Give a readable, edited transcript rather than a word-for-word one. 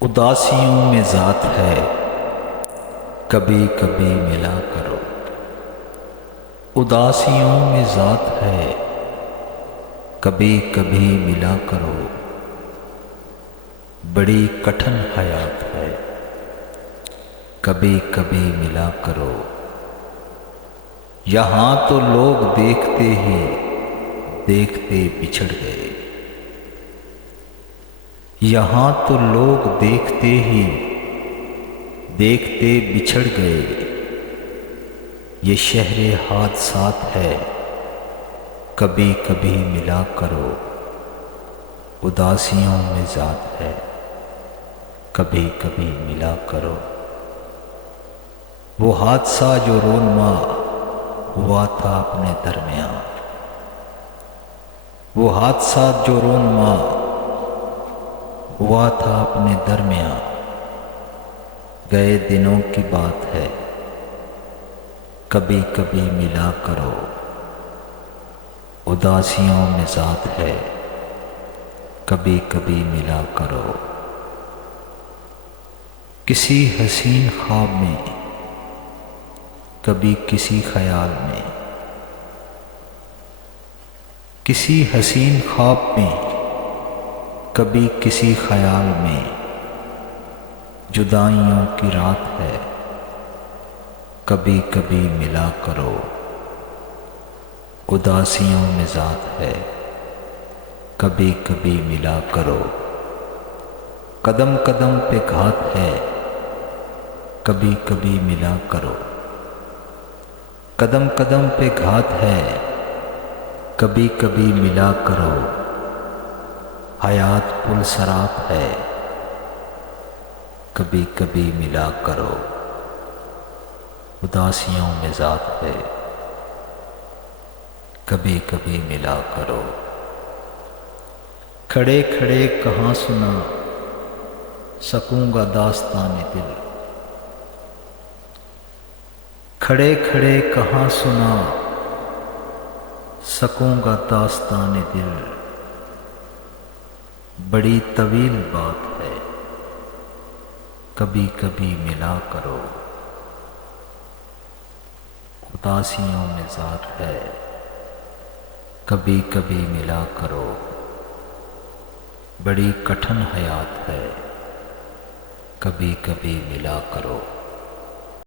उदासियों में ज़ात है, कभी कभी मिला करो। उदासियों में ज़ात है, कभी कभी मिला करो। बड़ी कठिन हयात है, कभी कभी मिला करो। यहाँ तो लोग देखते ही देखते बिछड़ गए। यहाँ तो लोग देखते ही देखते बिछड़ गए। ये शहरे हादसात है, कभी कभी मिला करो। उदासियों में ज़ात है, कभी कभी मिला करो। वो हादसा जो रोनमा हुआ था अपने दरमियान, वो हादसा जो रोनमा हुआ था अपने दरमियान। गए दिनों की बात है, कभी कभी मिला करो। उदासियों में ज़ात है, कभी कभी मिला करो। किसी हसीन ख्वाब में, कभी किसी ख्याल में। किसी हसीन ख्वाब में, कभी किसी ख्याल में। जुदाइयों की रात है, कभी कभी मिला करो। उदासियों में ज़ात है, कभी कभी मिला करो। कदम कदम पे घात है, कभी कभी मिला करो। कदम कदम पे घात है, कभी कभी मिला करो। हयात पुल सराप है, कभी कभी मिला करो। उदासियों में ज़ात है, कभी कभी मिला करो। खड़े खड़े कहाँ सुना सकूंगा दास्तान दिल। खड़े खड़े कहाँ सुना सकूंगा दास्तान दिल। बड़ी तवील बात है, कभी कभी मिला करो। उदासियों में ज़ात है, कभी कभी मिला करो। बड़ी कठिन हयात है, कभी कभी मिला करो।